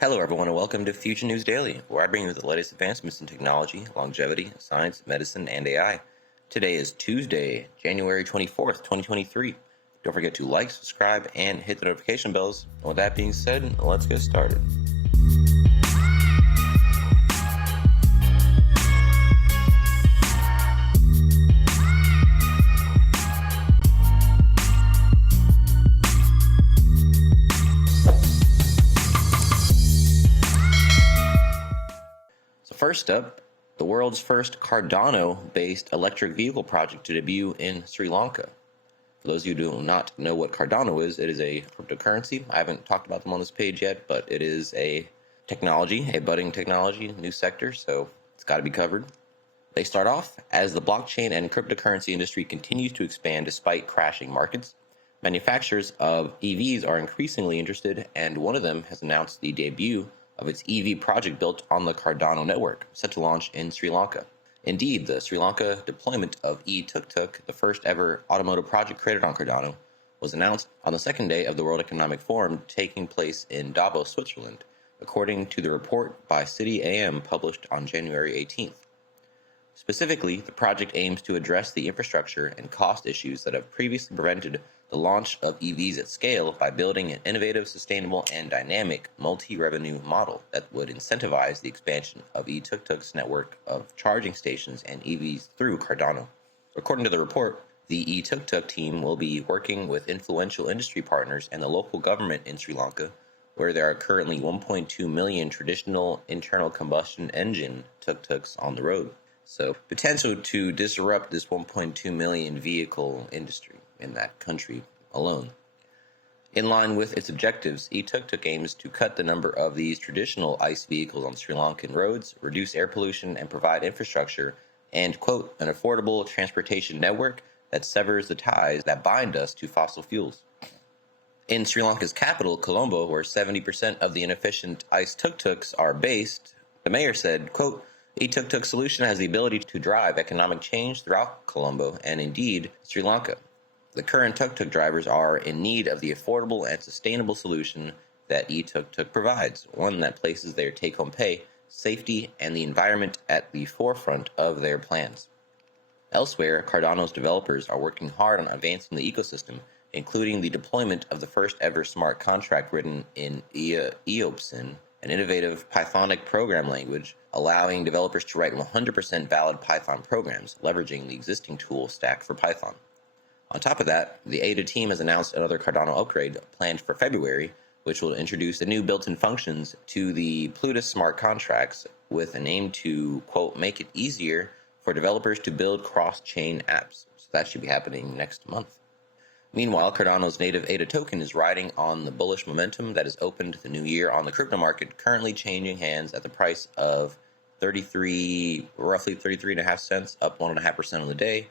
Hello, everyone, and welcome to Future News Daily, where I bring you the latest advancements in technology, longevity, science, medicine, and AI. Today is Tuesday, January 24th, 2023. Don't forget to like, subscribe, and hit the notification bells. With that being said, let's get started. So first up, the world's first Cardano-based electric vehicle project to debut in Sri Lanka. For those of you who do not know what Cardano is, it is a cryptocurrency. I haven't talked about them on this page yet, but it is a technology, a budding technology, new sector, so it's got to be covered. They start off as the blockchain and cryptocurrency industry continues to expand despite crashing markets. Manufacturers of EVs are increasingly interested, and one of them has announced the debut of its EV project built on the Cardano network, set to launch in Sri Lanka. Indeed, the Sri Lanka deployment of e-Tuk-Tuk, the first ever automotive project created on Cardano, was announced on the second day of the World Economic Forum taking place in Davos, Switzerland, according to the report by City AM published on January 18th. Specifically, the project aims to address the infrastructure and cost issues that have previously prevented the launch of EVs at scale by building an innovative, sustainable, and dynamic multi-revenue model that would incentivize the expansion of e-Tuk-Tuk's network of charging stations and EVs through Cardano. According to the report, the e-Tuk-Tuk team will be working with influential industry partners and the local government in Sri Lanka, where there are currently 1.2 million traditional internal combustion engine tuk-tuks on the road. So, potential to disrupt this 1.2 million vehicle industry in that country alone. In line with its objectives, e-Tuk-Tuk aims to cut the number of these traditional ICE vehicles on Sri Lankan roads, reduce air pollution, and provide infrastructure and, quote, an affordable transportation network that severs the ties that bind us to fossil fuels. In Sri Lanka's capital, Colombo, where 70% of the inefficient ICE tuk-tuks are based, the mayor said, quote, e-Tuk-Tuk solution has the ability to drive economic change throughout Colombo and indeed Sri Lanka. The current tuk-tuk drivers are in need of the affordable and sustainable solution that e-Tuk-Tuk provides, one that places their take-home pay, safety, and the environment at the forefront of their plans. Elsewhere, Cardano's developers are working hard on advancing the ecosystem, including the deployment of the first ever smart contract written in Eopsin, an innovative Pythonic program language, allowing developers to write 100% valid Python programs, leveraging the existing tool stack for Python. On top of that, the ADA team has announced another Cardano upgrade planned for February, which will introduce the new built-in functions to the Plutus smart contracts with an aim to, quote, make it easier for developers to build cross-chain apps. So that should be happening next month. Meanwhile, Cardano's native ADA token is riding on the bullish momentum that has opened the new year on the crypto market, currently changing hands at the price of roughly 33.5 cents, up 1.5% on the day,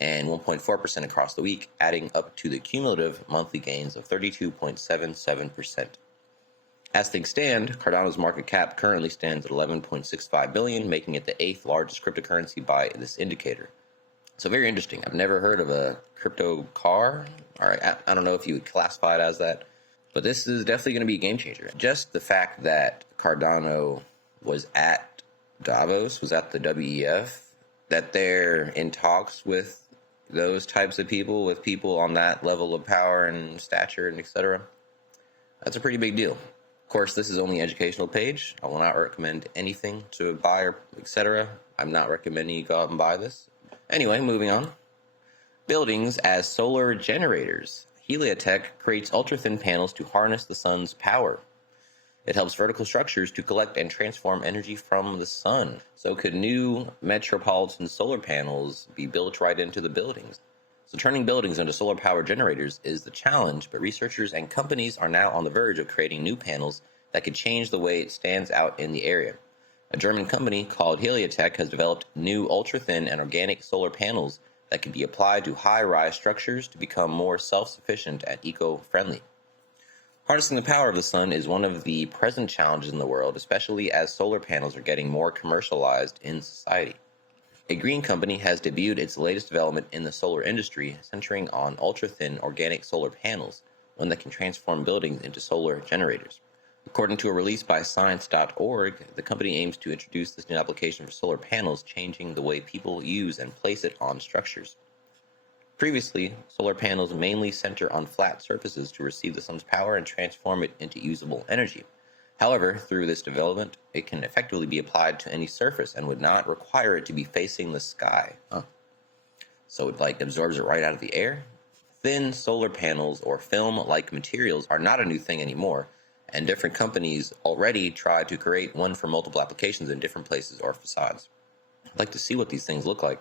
and 1.4% across the week, adding up to the cumulative monthly gains of 32.77%. As things stand, Cardano's market cap currently stands at $11.65 billion, making it the 8th largest cryptocurrency by this indicator. So very interesting. I've never heard of a crypto car. All right, I don't know if you would classify it as that, but this is definitely going to be a game changer. Just the fact that Cardano was at Davos, was at the WEF, that they're in talks with those types of people, with people on that level of power and stature and etc. That's a pretty big deal. Of course, this is only an educational page. I will not recommend anything to buy or etc. I'm not recommending you go out and buy this. Anyway, moving on. Buildings as solar generators. Heliotech creates ultra-thin panels to harness the sun's power. It helps vertical structures to collect and transform energy from the sun. So could new metropolitan solar panels be built right into the buildings? So turning buildings into solar power generators is the challenge, but researchers and companies are now on the verge of creating new panels that could change the way it stands out in the area. A German company called Heliotech has developed new ultra-thin and organic solar panels that can be applied to high-rise structures to become more self-sufficient and eco-friendly. Harnessing the power of the sun is one of the present challenges in the world, especially as solar panels are getting more commercialized in society. A green company has debuted its latest development in the solar industry, centering on ultra-thin organic solar panels, one that can transform buildings into solar generators. According to a release by science.org, the company aims to introduce this new application for solar panels, changing the way people use and place it on structures. Previously, solar panels mainly center on flat surfaces to receive the sun's power and transform it into usable energy. However, through this development, it can effectively be applied to any surface and would not require it to be facing the sky. So it absorbs it right out of the air? Thin solar panels or film-like materials are not a new thing anymore, and different companies already try to create one for multiple applications in different places or facades. I'd like to see what these things look like.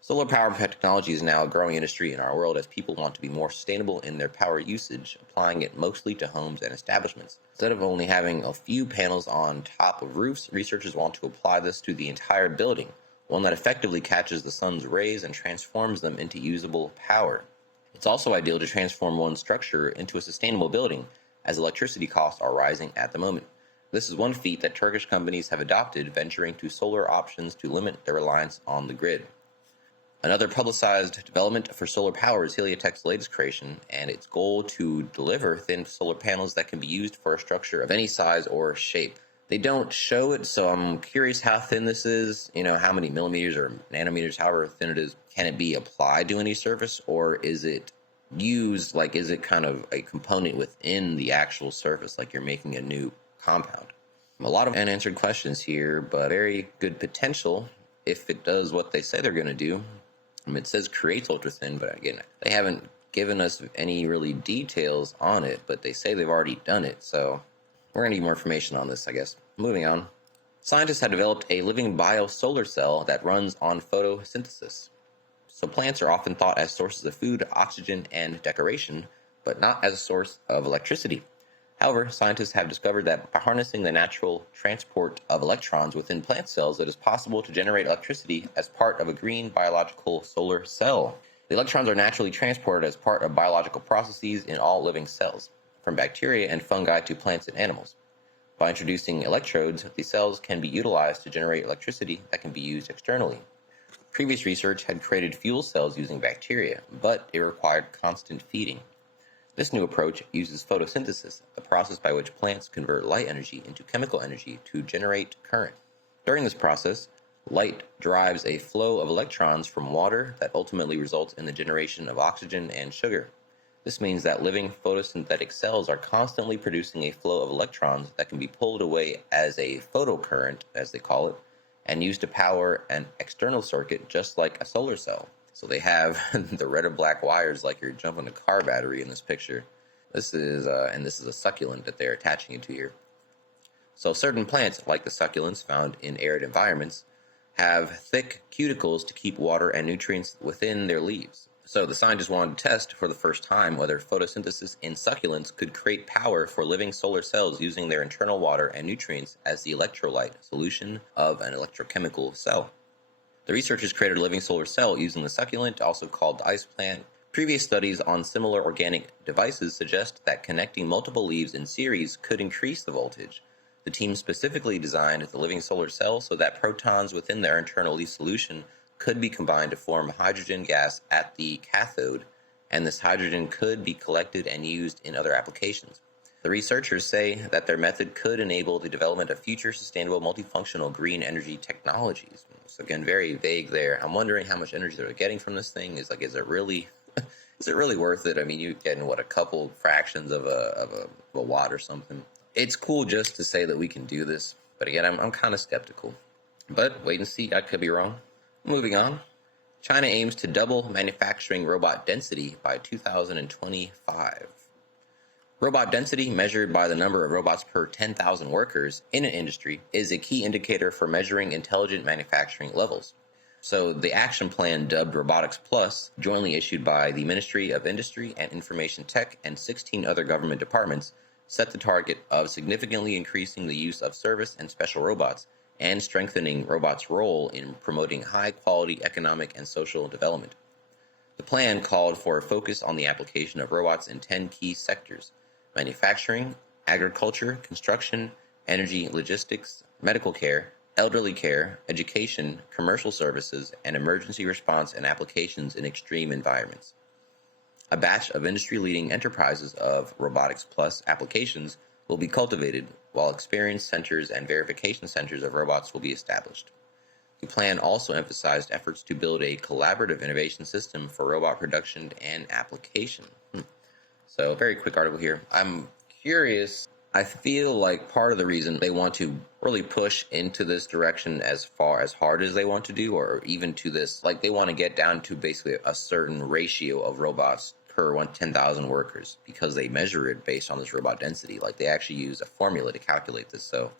Solar power technology is now a growing industry in our world as people want to be more sustainable in their power usage, applying it mostly to homes and establishments. Instead of only having a few panels on top of roofs, researchers want to apply this to the entire building, one that effectively catches the sun's rays and transforms them into usable power. It's also ideal to transform one structure into a sustainable building, as electricity costs are rising at the moment. This is one feat that Turkish companies have adopted, venturing to solar options to limit their reliance on the grid. Another publicized development for solar power is Heliotech's latest creation, and its goal to deliver thin solar panels that can be used for a structure of any size or shape. They don't show it, so I'm curious how thin this is, how many millimeters or nanometers, however thin it is. Can it be applied to any surface, or is it used, is it kind of a component within the actual surface, like you're making a new compound? A lot of unanswered questions here, but very good potential if it does what they say they're going to do. It says creates ultra thin, but again, they haven't given us any really details on it, but they say they've already done it, so we're going to need more information on this, I guess. Moving on. Scientists have developed a living biosolar cell that runs on photosynthesis. So plants are often thought as sources of food, oxygen, and decoration, but not as a source of electricity. However, scientists have discovered that by harnessing the natural transport of electrons within plant cells, it is possible to generate electricity as part of a green biological solar cell. The electrons are naturally transported as part of biological processes in all living cells, from bacteria and fungi to plants and animals. By introducing electrodes, the cells can be utilized to generate electricity that can be used externally. Previous research had created fuel cells using bacteria, but it required constant feeding. This new approach uses photosynthesis, the process by which plants convert light energy into chemical energy to generate current. During this process, light drives a flow of electrons from water that ultimately results in the generation of oxygen and sugar. This means that living photosynthetic cells are constantly producing a flow of electrons that can be pulled away as a photocurrent, as they call it, and used to power an external circuit just like a solar cell. So they have the red and black wires like you're jumping a car battery in this picture. This is a succulent that they're attaching it to here. So certain plants, like the succulents found in arid environments, have thick cuticles to keep water and nutrients within their leaves. So the scientists wanted to test for the first time whether photosynthesis in succulents could create power for living solar cells using their internal water and nutrients as the electrolyte solution of an electrochemical cell. The researchers created a living solar cell using the succulent, also called the ice plant. Previous studies on similar organic devices suggest that connecting multiple leaves in series could increase the voltage. The team specifically designed the living solar cell so that protons within their internal leaf solution could be combined to form hydrogen gas at the cathode, and this hydrogen could be collected and used in other applications. The researchers say that their method could enable the development of future sustainable multifunctional green energy technologies. So again, very vague there. I'm wondering how much energy they're getting from this thing. Is it really worth it? I mean, you're getting a couple fractions of a watt or something. It's cool just to say that we can do this, but again, I'm kind of skeptical. But wait and see, I could be wrong. Moving on. China aims to double manufacturing robot density by 2025. Robot density, measured by the number of robots per 10,000 workers in an industry, is a key indicator for measuring intelligent manufacturing levels. So the action plan, dubbed Robotics Plus, jointly issued by the Ministry of Industry and Information Tech and 16 other government departments, set the target of significantly increasing the use of service and special robots and strengthening robots' role in promoting high-quality economic and social development. The plan called for a focus on the application of robots in 10 key sectors: manufacturing, agriculture, construction, energy, logistics, medical care, elderly care, education, commercial services, and emergency response and applications in extreme environments. A batch of industry-leading enterprises of Robotics Plus applications will be cultivated while experience centers and verification centers of robots will be established. The plan also emphasized efforts to build a collaborative innovation system for robot production and application. So, very quick article here. I'm curious. I feel like part of the reason they want to really push into this direction as far as hard as they want to do, or even to this, like they want to get down to basically a certain ratio of robots per 10,000 workers, because they measure it based on this robot density. Like they actually use a formula to calculate this. So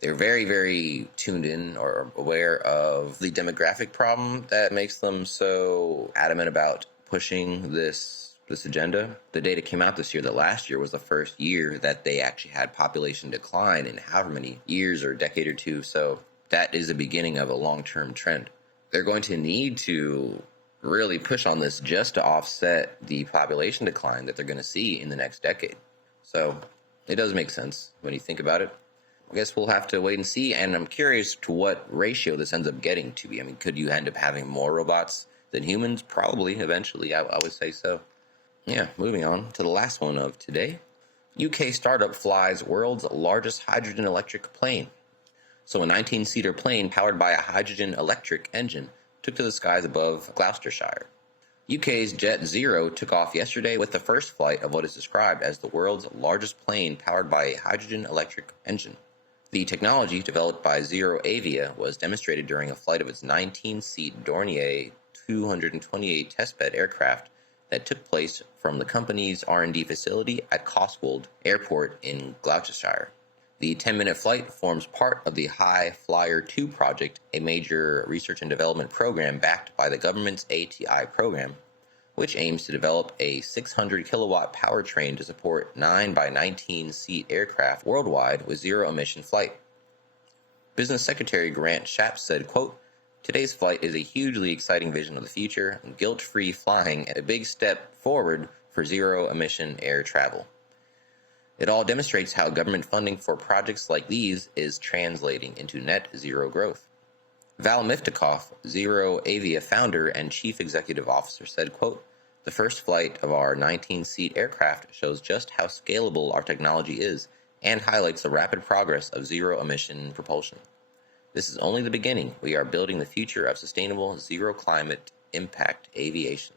they're very, very tuned in or aware of the demographic problem that makes them so adamant about pushing this agenda. The data came out this year that last year was the first year that they actually had population decline in however many years or a decade or two. So that is the beginning of a long-term trend. They're going to need to really push on this just to offset the population decline that they're going to see in the next decade. So it does make sense when you think about it. I guess we'll have to wait and see, and I'm curious to what ratio this ends up getting to be. I mean, could you end up having more robots than humans? Probably, eventually, I would say so. Yeah, moving on to the last one of today. UK startup flies world's largest hydrogen electric plane. So a 19-seater plane powered by a hydrogen electric engine took to the skies above Gloucestershire. UK's Jet Zero took off yesterday with the first flight of what is described as the world's largest plane powered by a hydrogen electric engine. The technology, developed by Zero Avia, was demonstrated during a flight of its 19-seat Dornier 228 testbed aircraft that took place from the company's R&D facility at Cotswold Airport in Gloucestershire. The 10-minute flight forms part of the High Flyer 2 project, a major research and development program backed by the government's ATI program, which aims to develop a 600-kilowatt powertrain to support 9 by 19-seat aircraft worldwide with zero-emission flight. Business Secretary Grant Shapps said, quote, "Today's flight is a hugely exciting vision of the future, guilt-free flying, and a big step forward for zero-emission air travel. It all demonstrates how government funding for projects like these is translating into net zero growth." Val Miftakhov, Zero Avia founder and chief executive officer, said, quote, "The first flight of our 19-seat aircraft shows just how scalable our technology is and highlights the rapid progress of zero-emission propulsion. This is only the beginning. We are building the future of sustainable, zero-climate impact aviation."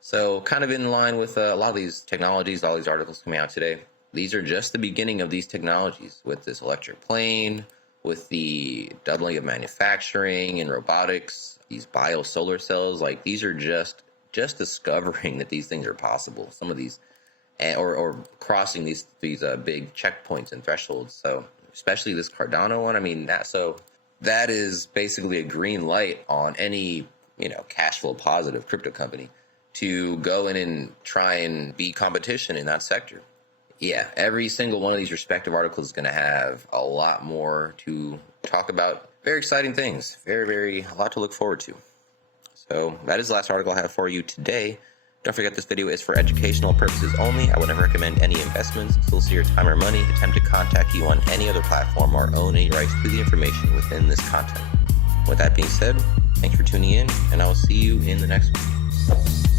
So kind of in line with a lot of these technologies, all these articles coming out today, these are just the beginning of these technologies with this electric plane, with the doubling of manufacturing and robotics, these bio-solar cells. Like these are just discovering that these things are possible. Some of these, or crossing these big checkpoints and thresholds. So especially this Cardano one, I mean, that is basically a green light on any, cash flow positive crypto company to go in and try and be competition in that sector. Yeah, every single one of these respective articles is going to have a lot more to talk about. Very exciting things. Very, very, a lot to look forward to. So that is the last article I have for you today. Don't forget this video is for educational purposes only. I would never recommend any investments, solicit your time or money, attempt to contact you on any other platform, or own any rights to the information within this content. With that being said, thanks for tuning in, and I will see you in the next one.